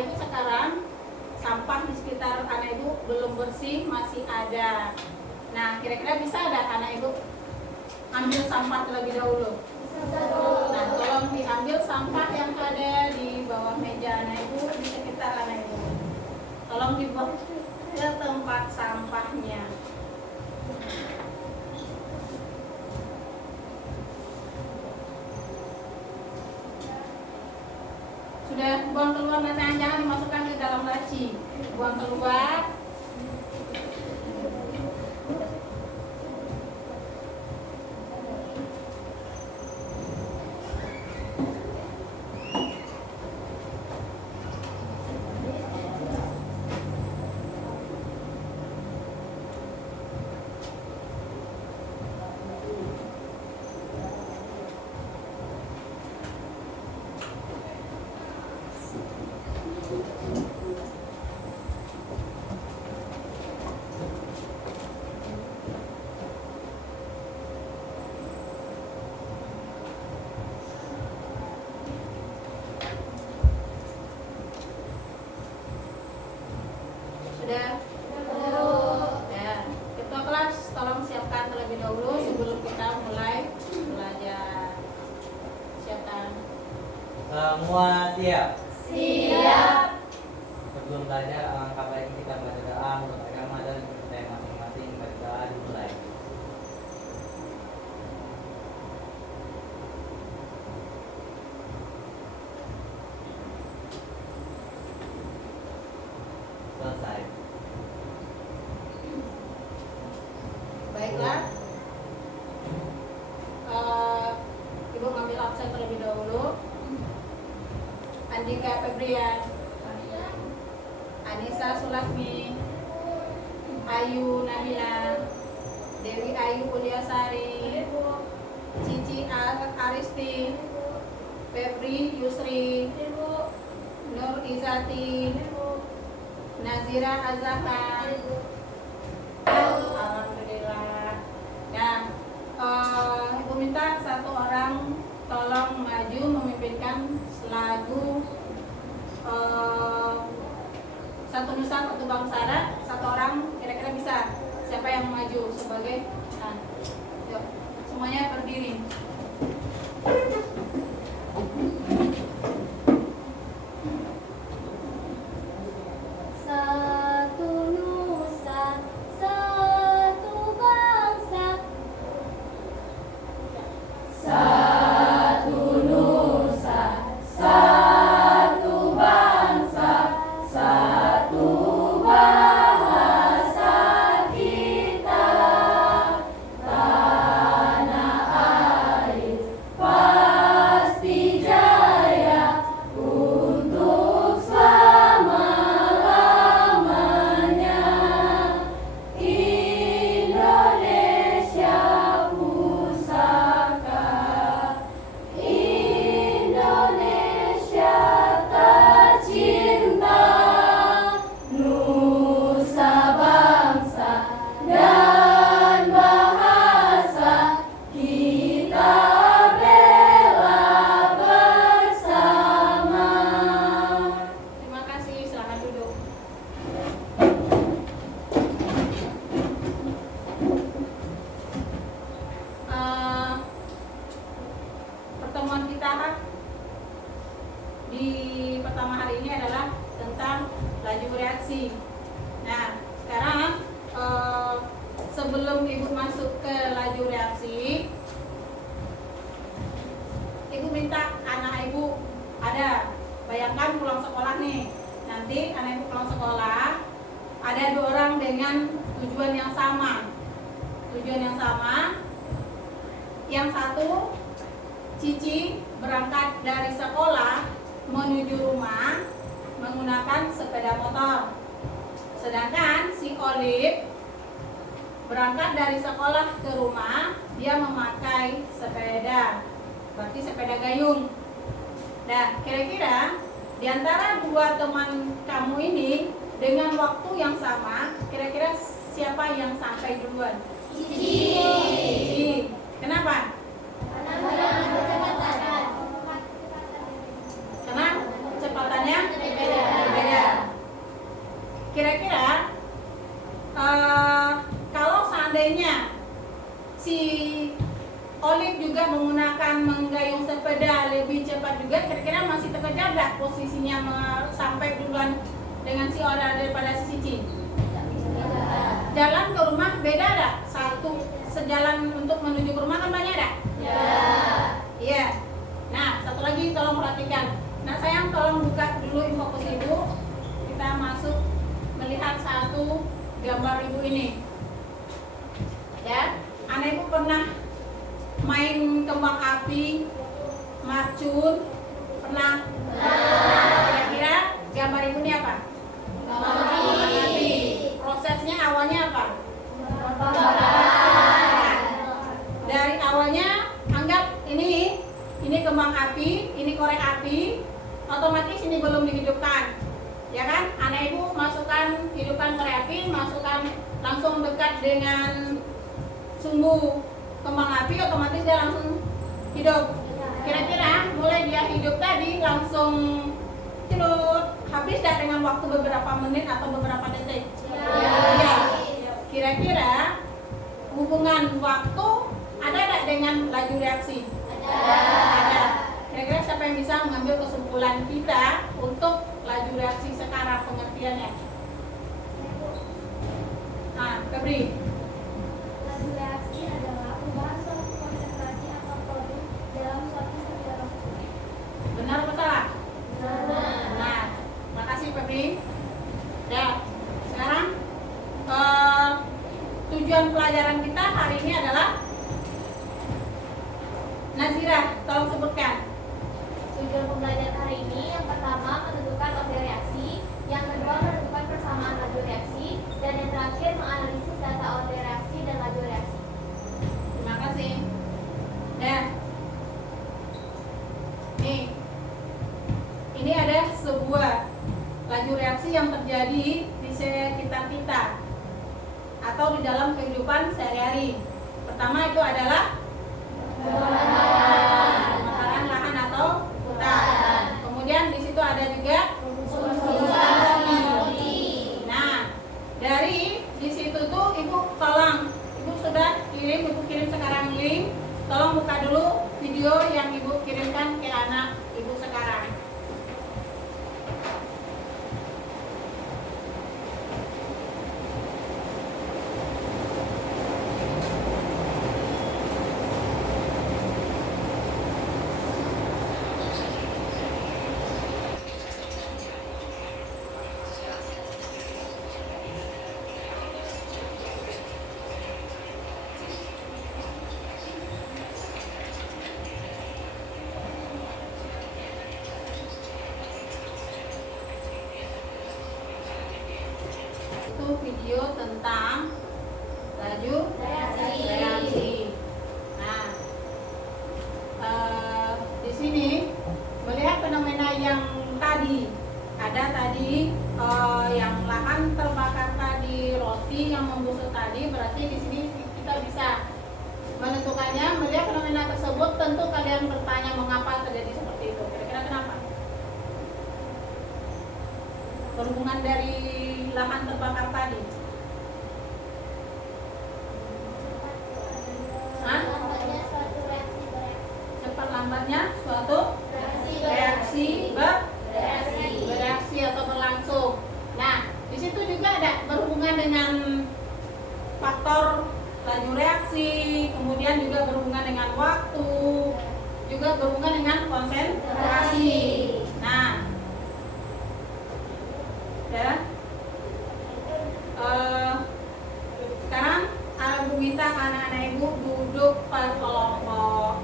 Ibu sekarang sampah di sekitar anak Ibu belum bersih, masih ada. Nah, kira-kira bisa ada anak Ibu ambil sampah terlebih dahulu? Nah, tolong diambil sampah yang ada di bawah meja anak Ibu, di sekitar anak Ibu. Tolong dibawa ke tempat sampahnya. Sudah buang keluar, nah jangan dimasukkan ke dalam laci. Buang keluar. Sudah? Ya. Ketua kelas tolong siapkan terlebih dahulu sebelum kita mulai belajar. Siapkan. Semua siap? Siap. Sebelum belajar, alangkah baiknya kita baca doa menurut agama dan percaya masing-masing. Baca doa dimulai. Selesai. Baiklah. Ibu ngambil absen terlebih dahulu. Andika Febrian, Anissa Sulatmi, Ayu Nabila, Dewi Ayu Pulyasari, Cici Aristi, Febri Yusri, Nur Izati, Nazira Azahar. Alhamdulillah. Nah, Ibu minta satu orang tolong maju memimpinkan lagu Satu Nusa Satu Bangsa. Satu orang kira-kira bisa. Siapa yang maju sebagai? Nah, yuk, semuanya berdiri. Satu nusa, satu bangsa. Satu nusa, satu bangsa, satu bahasa kita. Tanah air pasti jaya untuk selama-lamanya. Indonesia pusaka, Indonesia tercinta, nusa bangsa dan bahasa kita bela bersama. Terima kasih, silakan duduk. Pertemuan kita di pertama hari ini adalah tentang laju reaksi. Nah, sekarang sebelum Ibu masuk ke laju reaksi, Ibu minta anak Ibu ada, bayangkan pulang sekolah nih. Nanti anak Ibu pulang sekolah, ada 2 orang dengan tujuan yang sama. Tujuan yang sama. Yang satu, Cici berangkat dari sekolah menuju rumah menggunakan sepeda motor. Sedangkan si Olive berangkat dari sekolah ke rumah, dia memakai sepeda, berarti sepeda gayung. Nah, kira-kira di antara 2 teman kamu ini dengan waktu yang sama, kira-kira siapa yang sampai duluan? Cici. Kenapa? Karena kecepatannya beda. beda nggak posisinya sampai duluan dengan si Oda daripada si Cici? Jalan ke rumah beda nggak? Satu sejalan untuk menuju ke rumah kan banyak nggak? Ya. Iya. Nah, satu lagi tolong perhatikan. Nah, sayang tolong buka dulu Infokus Ibu. Kita masuk melihat satu gambar Ibu ini. Ya, anak Ibu pernah main kembang api, macun, pernah? Kira-kira gambar Ibu ini apa? Kembang api. Prosesnya awalnya apa? Dari awalnya anggap ini kembang api, ini korek api, otomatis ini belum dihidupkan, ya kan? Anak Ibu masukkan, hidupkan korek api, masukkan langsung dekat dengan sumbu kembang api, otomatis dia langsung hidup. Kira-kira mulai dia hidup tadi langsung celut, habis dah dengan waktu beberapa menit atau beberapa detik? Ya. Kira-kira hubungan waktu ada tak dengan laju reaksi? Ada. Kira-kira siapa yang bisa mengambil kesimpulan kita untuk laju reaksi sekarang pengertiannya? Nah, Febri. Laju reaksi adalah perubahan suatu konsentrasi atau produk dalam suatu sejarah. Benar atau salah? Benar. Nah, makasih Febri. Ya, sekarang tujuan pelajaran kita hari ini adalah Nazira, tolong sebutkan. Tujuan pembelajaran hari ini yang pertama menentukan order reaksi, yang kedua menentukan persamaan laju reaksi, dan yang terakhir menganalisis data order reaksi dan laju reaksi. Terima kasih. Ya. Nih. Ini ada sebuah laju reaksi yang terjadi di sekitar kita atau di dalam kehidupan sehari-hari. Pertama itu adalah pembakaran lahan atau hutan. Kemudian di situ ada juga konsumsi. Nah, dari di situ tuh Ibu tolong, Ibu sudah kirim, Ibu kirim sekarang link. Tolong buka dulu video yang Ibu kirimkan ke anak Ibu sekarang. Itu video tentang laju reaksi. Nah, di sini melihat fenomena yang tadi ada tadi yang lahan terbakar tadi, roti yang membusuk tadi, berarti di sini kita bisa menentukannya. Melihat fenomena tersebut, tentu kalian bertanya mengapa terjadi seperti itu. Kira-kira kenapa? Berhubungan dari lahan terbakar tadi. Hah? Lambatnya suatu reaksi bereaksi. Cepat lambatnya suatu reaksi bereaksi atau berlangsung. Nah, di situ juga ada berhubungan dengan faktor laju reaksi, kemudian juga berhubungan dengan waktu, juga berhubungan dengan konsentrasi. Nah, ya. Sekarang Ibu minta anak-anak Ibu duduk per kelompok.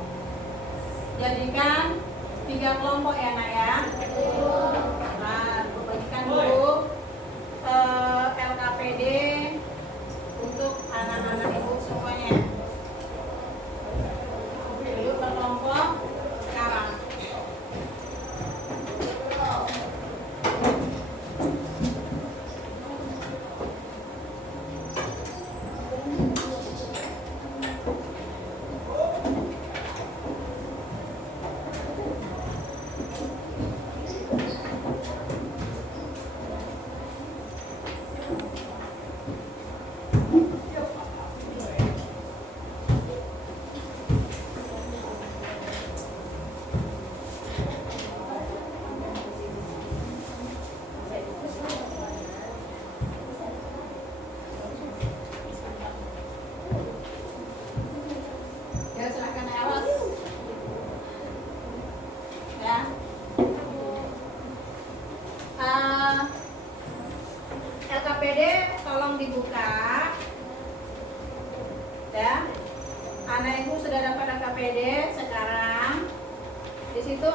Jadikan 3 kelompok ya nak ya. Nah, bagikan dulu LKPD untuk anak-anak Ibu semuanya. Duduk per kelompok sekarang.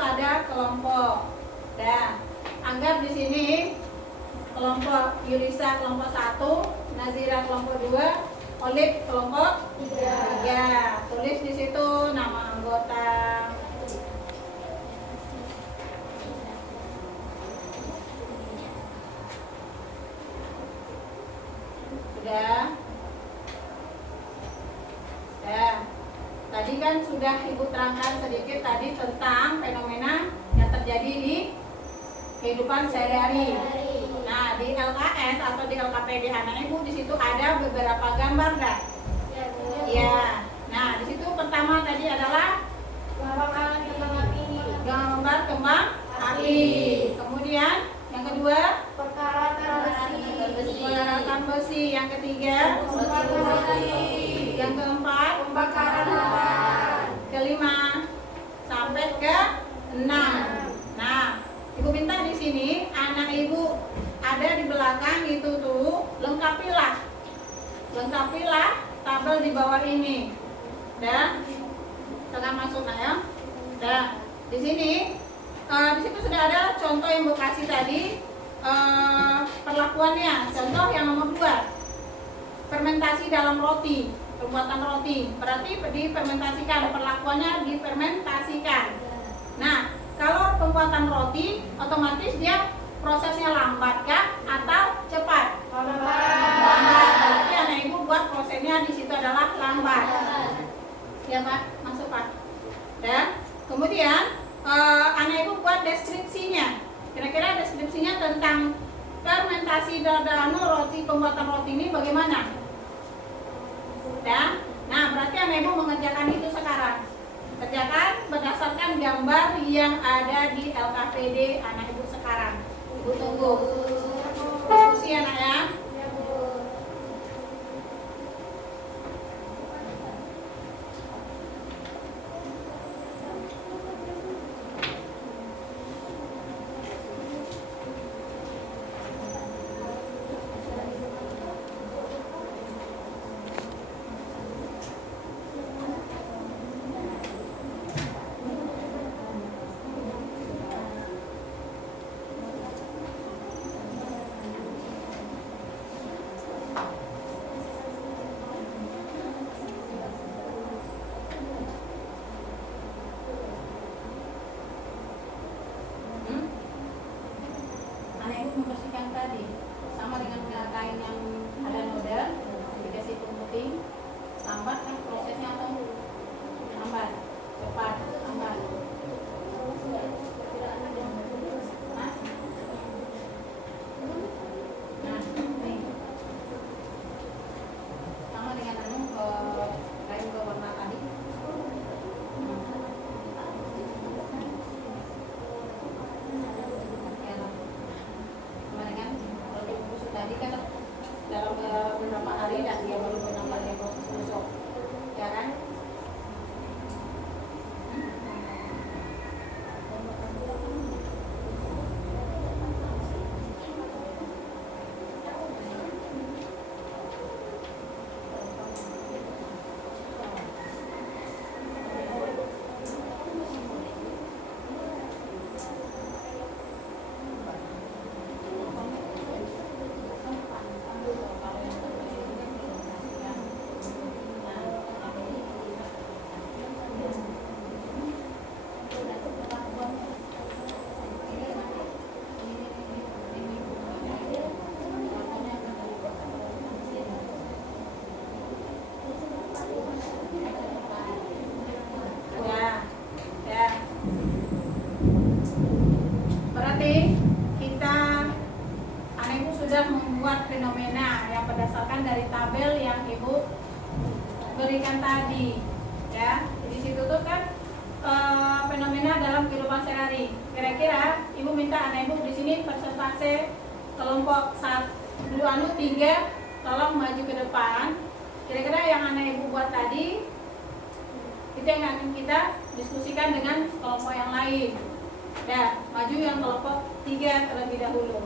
ada kelompok. Dan anggap di sini kelompok Yulisa kelompok 1, Nazira kelompok 2, Olip kelompok 3. Tulis di situ nama anggota. Sudah? Ya. Tadi kan sudah Ibu terangkan sedikit tadi tentang fenomena yang terjadi di kehidupan sehari-hari. Nah, di LKS atau di LKPD anak Ibu di situ ada beberapa gambar, enggak? Ya. Nah, di situ pertama tadi adalah gambar kembang api. Kemudian yang kedua perkaratan besi. Yang ketiga yang keempat pembakaran hutan. Kelima sampai ke 6. Nah, Ibu minta di sini anak Ibu ada di belakang itu tuh lengkapilah tabel di bawah ini. Dan tengah masuk ya. Dan di sini di situ sudah ada contoh yang Ibu kasih tadi perlakuannya. Contoh yang nomor 2, fermentasi dalam roti, pembuatan roti. Berarti difermentasikan, perlakuannya difermentasikan. Nah, kalau pembuatan roti, otomatis dia prosesnya lambat kah atau cepat? Lambat. Berarti anak Ibu buat prosesnya di situ adalah lambat. Ya Pak, masuk Pak. Dan kemudian anak Ibu buat deskripsinya. Kira-kira deskripsinya tentang fermentasi dalam roti, pembuatan roti ini bagaimana? Dan, nah berarti anak Ibu mengerjakan itu sekarang. Kerjakan berdasarkan gambar yang ada di LKPD anak Ibu sekarang. Ibu tunggu diskusi anak ya. Membersihkan tadi sama dengan kain yang ada noda dikasih pemutih, lambat kan prosesnya atau lambat, cepat, lambat. Nah, ini sama dengan kain berwarna tadi. Tadi kan dalam beberapa hari dan dia baru menambah proses busuk, ya kan? Membuat fenomena yang berdasarkan dari tabel yang Ibu berikan tadi, ya. Di situ tuh kan fenomena dalam kehidupan sehari. Kira-kira Ibu minta anak Ibu di sini persentase kelompok 3 tolong maju ke depan. Kira-kira yang anak Ibu buat tadi itu yang akan kita diskusikan dengan kelompok yang lain. Ya, maju yang kelompok 3 terlebih dahulu.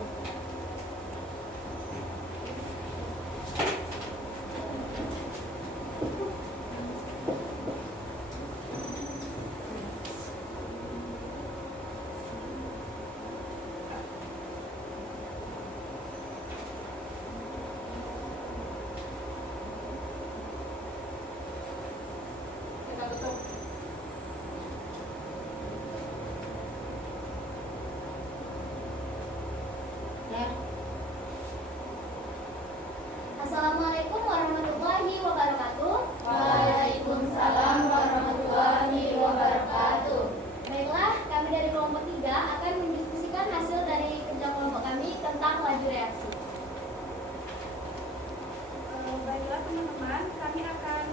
Assalamualaikum warahmatullahi wabarakatuh. Waalaikumsalam warahmatullahi wabarakatuh. Baiklah, kami dari kelompok 3 akan mendiskusikan hasil dari kerja kelompok kami tentang laju reaksi. Baiklah teman-teman, kami akan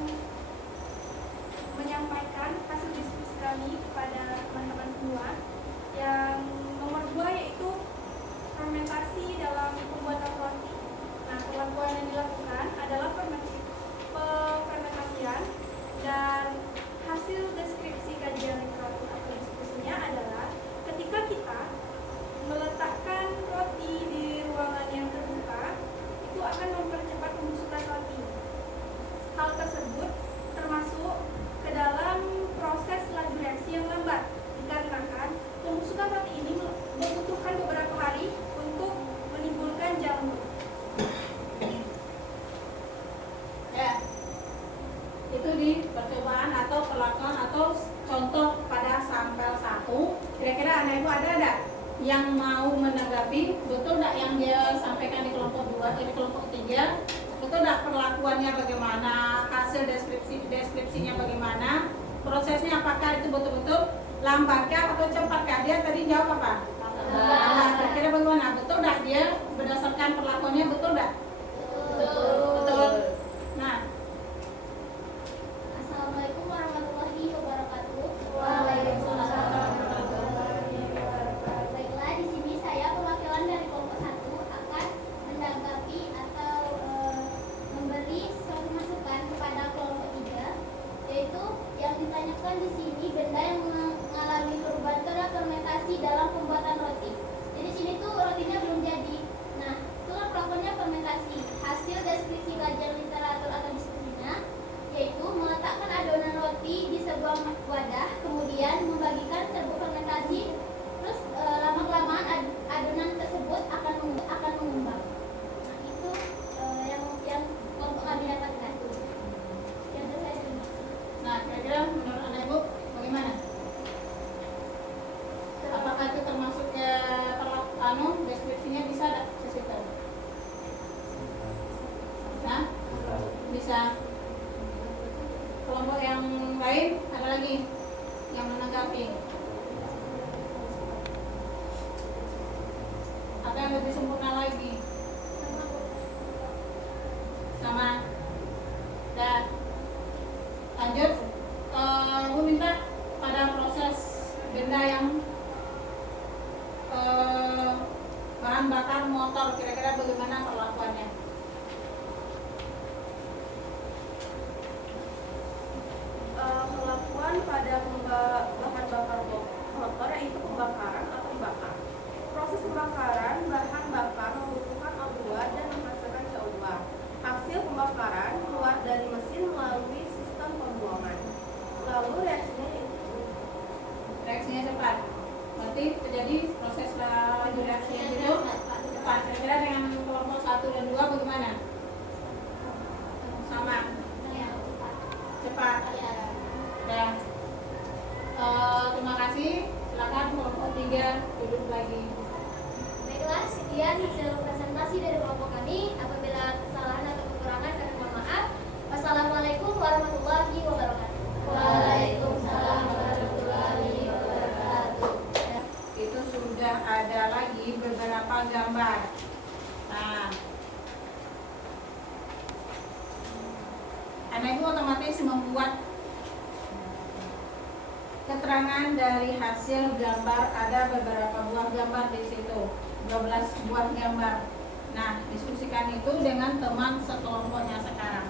menyampaikan hasil diskusi kami kepada teman-teman semua. Yang nomor 2 yaitu fermentasi dalam pembuatan roti. Nah, perlakuan yang dilakukan adalah fermentasian, dan hasil deskripsi kajian literatur atau diskusinya adalah ketika kita meletakkan roti di ruangan yang terbuka, itu akan mempercepat pembusukan roti. Hal tersebut termasuk ke dalam proses laju reaksi yang lambat, dikarenakan pembusukan roti ini membutuhkan beberapa hari untuk menimbulkan jamur. Ya, itu di percobaan atau perlakuan atau contoh pada sampel 1. Kira-kira anak ibu ada yang mau menanggapi? Betul tidak yang dia sampaikan di kelompok 2 atau di kelompok 3? Betul tidak perlakuannya bagaimana? Hasil deskripsinya bagaimana? Prosesnya apakah itu betul-betul lambatkah atau cepatkah? Dia tadi jawab apa? Nah, kira-kira bagaimana? Betul tidak dia berdasarkan perlakuannya? Betul tidak? Betul. Nah, Assalamualaikum warahmatullahi wabarakatuh. Baiklah, di sini saya perwakilan dari kelompok 1 akan menanggapi atau memberi suatu masukan kepada kelompok 3, yaitu yang ditanyakan di sini benda yang mengalami perubahan pada fermentasi dalam pembuatan roti. Jadi di sini tuh rotinya belum jadi. Nah, itulah pelakuannya fermentasi. Hasil deskripsi kajian literatur atau diskusinya yaitu meletakkan adonan roti di sebuah wadah, kemudian membagikan serbuk fermentasi, terus lama-kelamaan adonan tersebut akan mengembang. Nah, itu yang kelompok kami dapatkan. Yang saya terima kasih. nah kira-kira menurut anak ibu bagaimana? Apakah itu termasuk ya deskripsinya bisa tidak ke situ? Nah, bisa. Kelompok yang lain ada lagi yang menanggapi? Atau yang lebih sempurna lagi? Sama. Dan lanjut, aku minta pada proses benda yang bahan bakar motor, kira-kira bagaimana perlakuannya? Perlakuan pada bahan bakar motor yaitu pembakaran atau dibakar. Proses pembakaran bahan bakar membutuhkan O2 dan menghasilkan CO2. Hasil pembakaran keluar dari mesin melalui sistem pembuangan. Lalu Reaksinya cepat. Berarti terjadi proses laju reaksinya itu cepat. Kira-kira dengan kelompok 1 dan 2 bagaimana? Sama. Cepat. Dan terima kasih. Silakan kelompok 3 duduk lagi. Baiklah, sekian hasil presentasi dari kelompok kami. Apabila kesalahan atau kekurangan, kami mohon maaf. Wassalamualaikum warahmatullahi wabarakatuh. Waalaikumsalam warahmatullahi wabarakatuh. Itu sudah ada lagi beberapa gambar. Nah, anak ibu otomatis membuat keterangan dari hasil gambar. Ada beberapa buah gambar di situ, 12 buah gambar. Nah, diskusikan itu dengan teman sekelompoknya sekarang.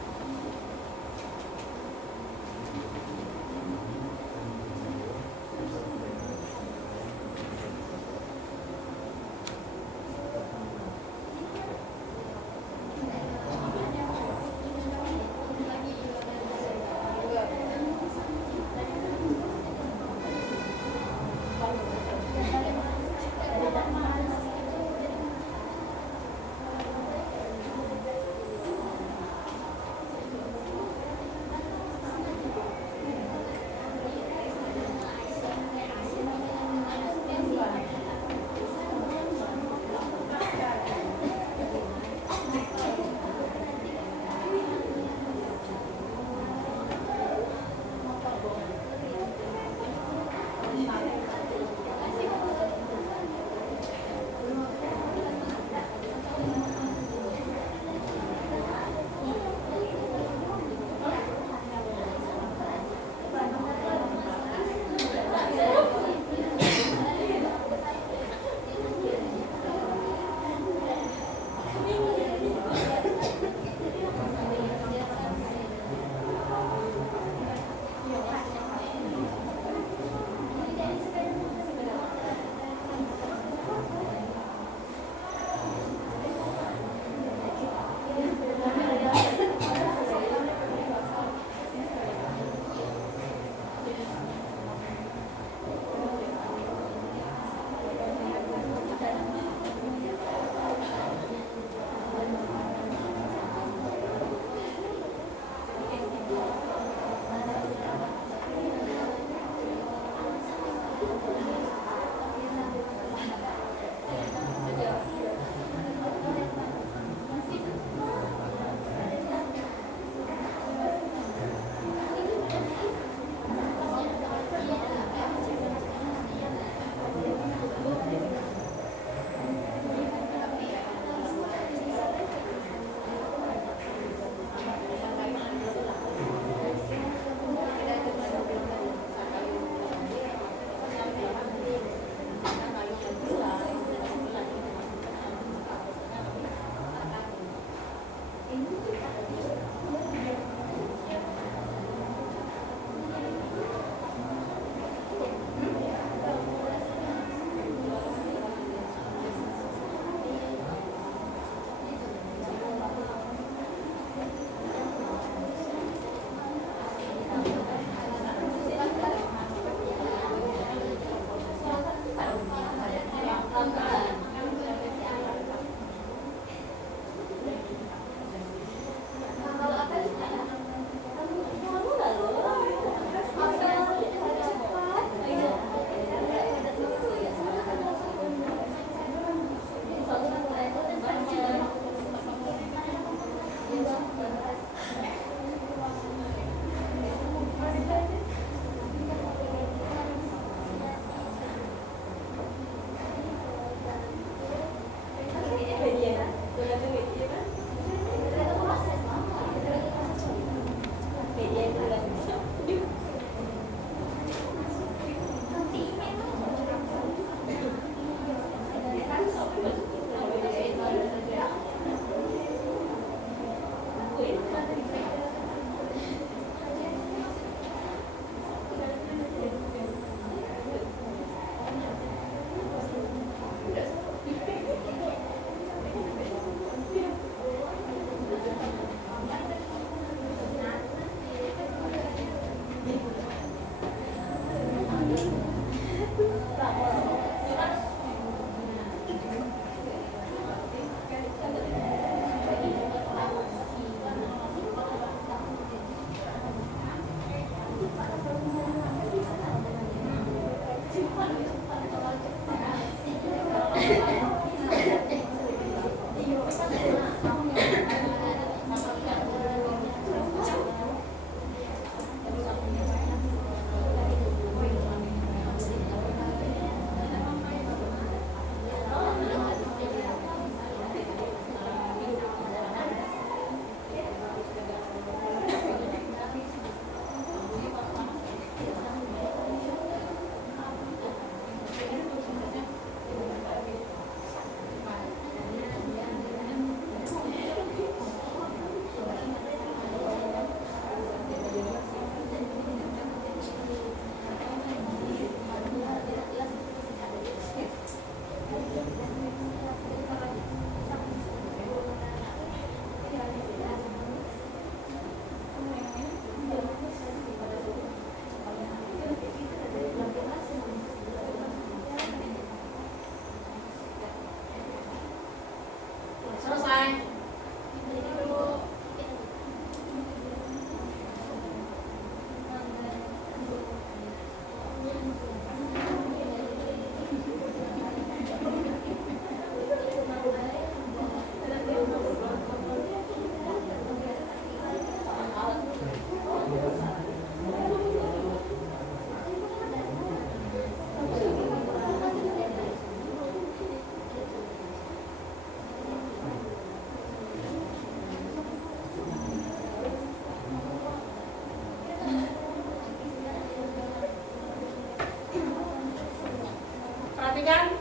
perhatikan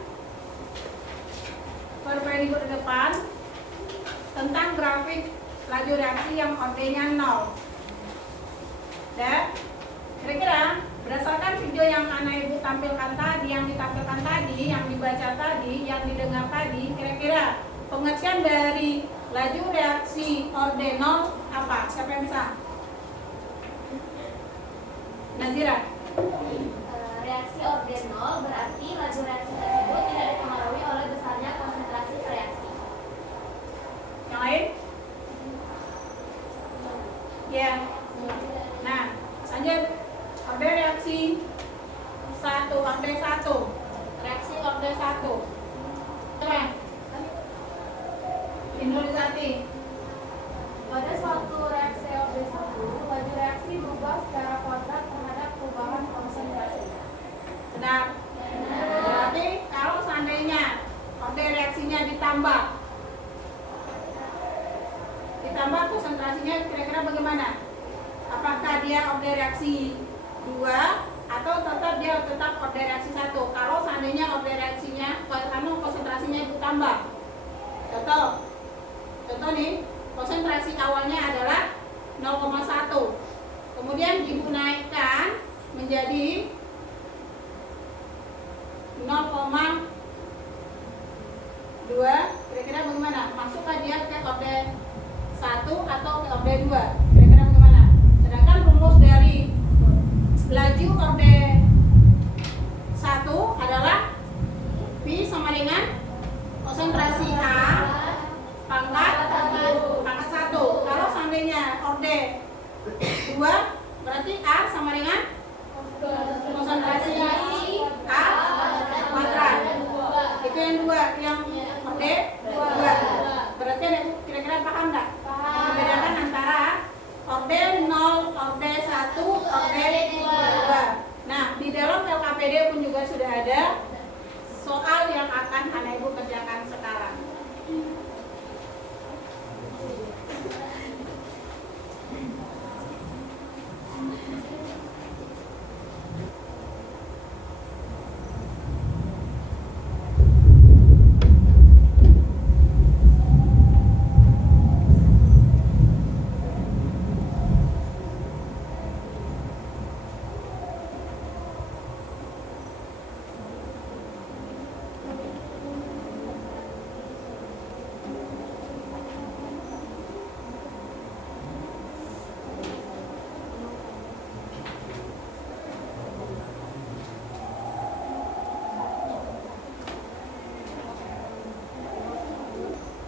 perpendikut di depan tentang grafik laju reaksi yang OD-nya 0. Dan kira-kira berdasarkan video yang anak ibu tampilkan tadi, yang ditampilkan tadi, yang dibaca tadi, yang didengar tadi, kira-kira pengertian dari laju reaksi OD 0 apa? Siapa yang bisa? Nazira. Reaksi orde 0 berarti laju reaksi tersebut tidak dipengaruhi oleh besarnya konsentrasi reaksi. Yang lain? Ya. Nah, lanjut. Orde reaksi 1, orde 1. Reaksi orde 1. Coba. Hidrolisasi. Pada suatu reaksi orde 1, laju reaksi berubah secara kuadrat terhadap perubahan konsentrasi. Benar. Berarti kalau seandainya orde reaksinya ditambah konsentrasinya kira-kira bagaimana? Apakah dia orde reaksi 2 atau tetap orde reaksi 1? Kalau seandainya orde reaksinya konsentrasinya itu tambah. Contoh nih, konsentrasi awalnya adalah 0,1. Kemudian ibu naikkan menjadi 0,2, kira-kira bagaimana? Masukkah dia ke orde 1 atau ke orde 2? Kira-kira bagaimana? Sedangkan rumus dari laju orde 1 adalah P sama dengan konsentrasi A pangkat 1. Kalau seandainya orde 2 berarti A sama dengan konsentrasi A kuadrat. Itu yang 2, yang orde 2. Berarti ada kira-kira paham enggak? Membedakan antara orde 0, orde 1, orde 2. Nah, di dalam LKPD pun juga sudah ada soal yang akan anak ibu kerjakan sekarang.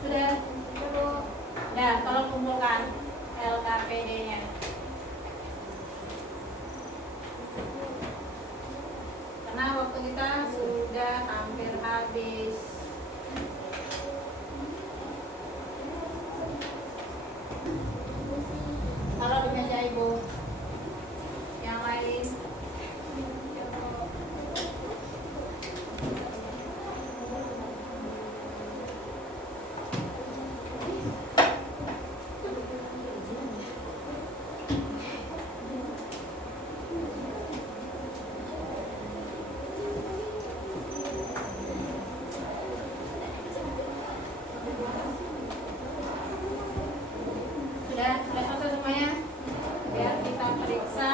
Sudah? Nah, tolong kumpulkan LKPD-nya. Karena waktu kita sudah hampir habis. Kalau di meja ibu, yang lain. Sudah selesai semuanya? Biar kita periksa,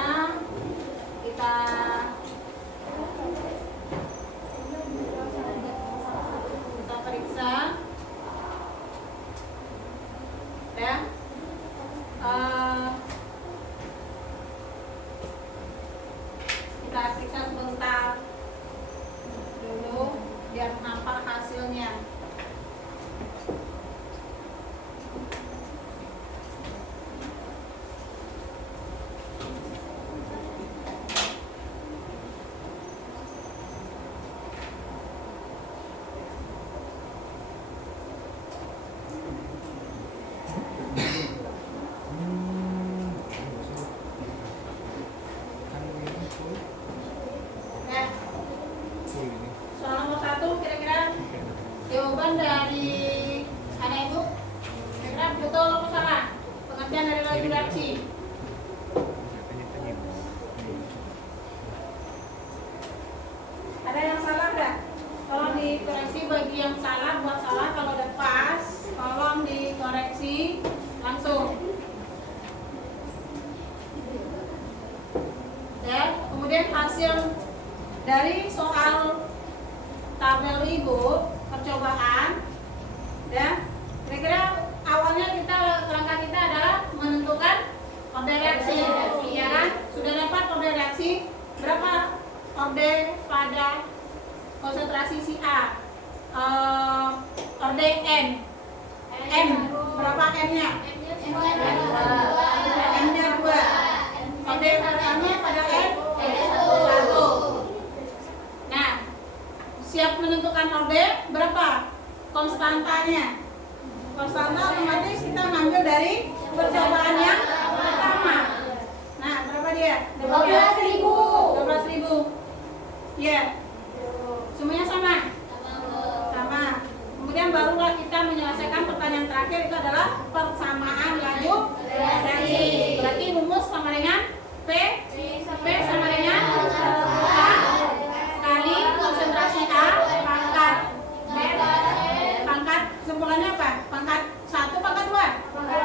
kita periksa, ya. Kita periksa sebentar dulu biar nampak hasilnya. Ya. Soal nomor 1 kira-kira jawaban dari anak ibu kira-kira betul atau salah pengertian dari laju reaksi? Ada yang salah nggak? hasil dari soal tabel ibu percobaan, ya. Kira-kira awalnya kerangka kita adalah menentukan orde reaksi, ya kan? Sudah dapat orde reaksi berapa orde pada konsentrasi si A? Orde N berapa N-nya? N-nya 2. Orde pertama pada N 1. Nah, siap menentukan orde berapa konstantanya? Konstanta otomatis kita ngambil dari percobaan yang pertama. Nah, berapa dia? 12.000. Ya. Semuanya sama? Sama. Kemudian barulah kita menyelesaikan pertanyaan terakhir, itu adalah persamaan laju reaksi. Berarti rumus sama dengan P sama dengan A kali konsentrasi A pangkat B pangkat kesimpulannya apa? Pangkat 1 pangkat 2? Pangkat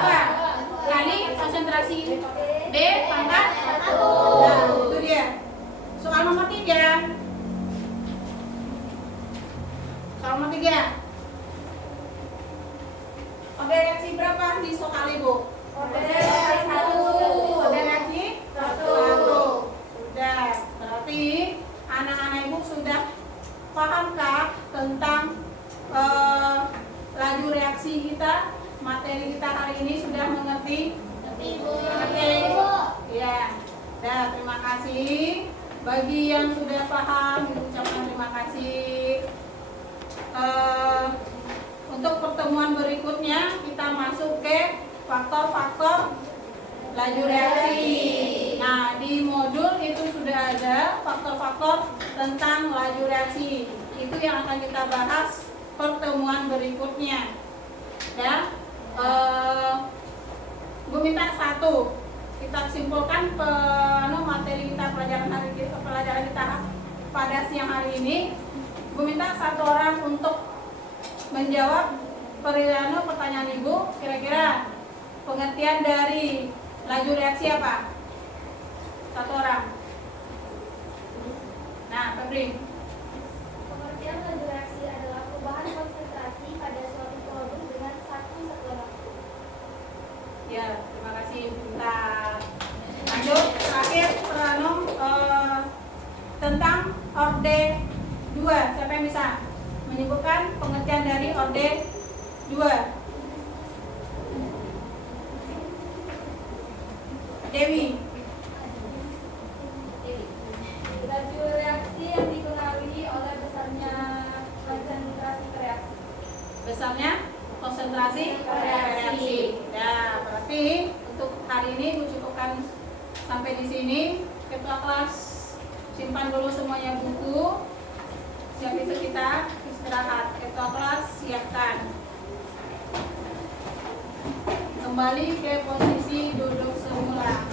2 kali konsentrasi B pangkat 1. Nah, itu dia. Soal nomor 3. Soal nomor 3. Orde reaksi berapa di soal ibu? Orde reaksi 1. Orde reaksi 1. Sudah. Berarti anak-anak ibu sudah pahamkah tentang laju reaksi kita? Materi kita hari ini sudah mengerti? Mengerti? Ya. Nah, terima kasih. Bagi yang sudah paham, ucapkan terima kasih. Untuk pertemuan berikutnya kita masuk ke faktor-faktor laju reaksi. Nah, di modul itu sudah ada faktor-faktor tentang laju reaksi. Itu yang akan kita bahas pertemuan berikutnya. Ya, gue minta satu. Kita simpulkan materi kita pelajaran kita pada siang hari ini. Gue minta satu orang untuk menjawab pertanyaan ibu. Kira-kira pengertian dari laju reaksi apa? Satu orang. Nah, Febri. Pengertian laju reaksi adalah perubahan konsentrasi pada suatu produk dengan satu satuan waktu. Ya, terima kasih. Bentar. Lanjut, terakhir tentang orde 2. Siapa yang bisa menyebutkan pengertian dari orde 2? Dewi. laju reaksi yang dipengaruhi oleh besarnya konsentrasi reaksi. Besarnya konsentrasi reaksi. Nah, berarti untuk hari ini gue cukupkan sampai di sini. Ketua kelas simpan dulu semuanya buku. Siap itu kita istirahat. Ketua kelas siapkan. Kembali ke posisi duduk semula.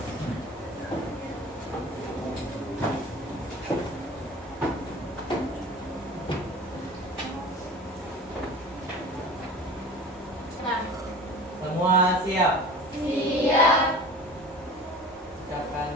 Nah, Semua siap? Siap. Ucapkan